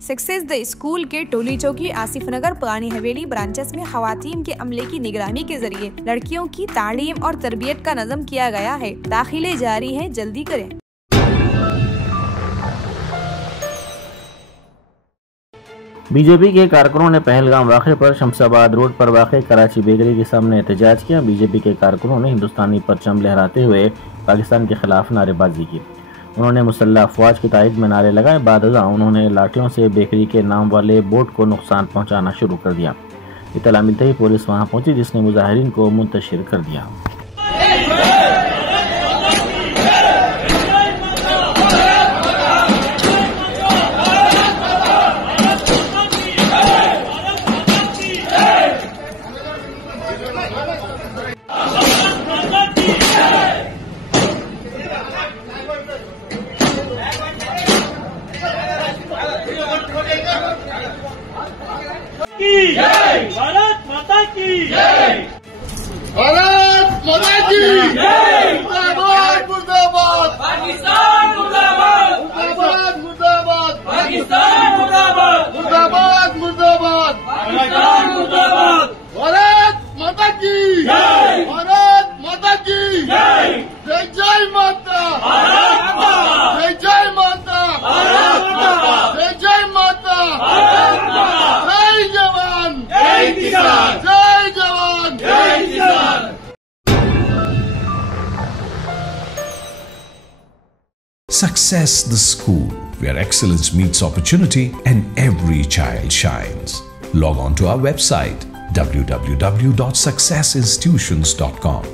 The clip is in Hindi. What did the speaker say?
सक्सेस द स्कूल के टोली चौकी आसिफ नगर पुरानी हवेली ब्रांचेस में खवातीन के अमले की निगरानी के जरिए लड़कियों की तालीम और तरबियत का नज़म किया गया है। दाखिले जारी है, जल्दी करें। बीजेपी के कारकुनों ने पहलगाम वाक़े पर शमशाबाद रोड पर वाक़े कराची बेकरी के सामने एहतजाज किया। बीजेपी के कारकुनों ने हिंदुस्तानी परचम लहराते हुए पाकिस्तान के खिलाफ नारेबाजी की। उन्होंने मुसल्लह अफवाज की तायद में नारे लगाए। बाद उन्होंने लाठियों से बेकरी के नाम वाले बोर्ड को नुकसान पहुंचाना शुरू कर दिया। इत्तला मिलते ही पुलिस वहां पहुंची, जिसने मुजाहिरीन को मुंतशिर कर दिया। भारत माता की जय, भारत माता की जय, मुर्दाबाद मुर्दाबाद, पाकिस्तान मुर्दाबाद, मुर्दाबाद मुर्दाबाद, पाकिस्तान मुर्दाबाद, मुर्दाबाद मुर्दाबाद, पाकिस्तान मुर्दाबाद, भारत माता की जय, भारत माता की जय, जय जय माता, भारत माता, जय जय माता, भारत माता, जय जय माता, भारत माता, जय जवान, जय किसान, जय जवान, जय किसान। Success the school, where excellence meets opportunity and every child shines. Log on to our website www.successinstitutions.com.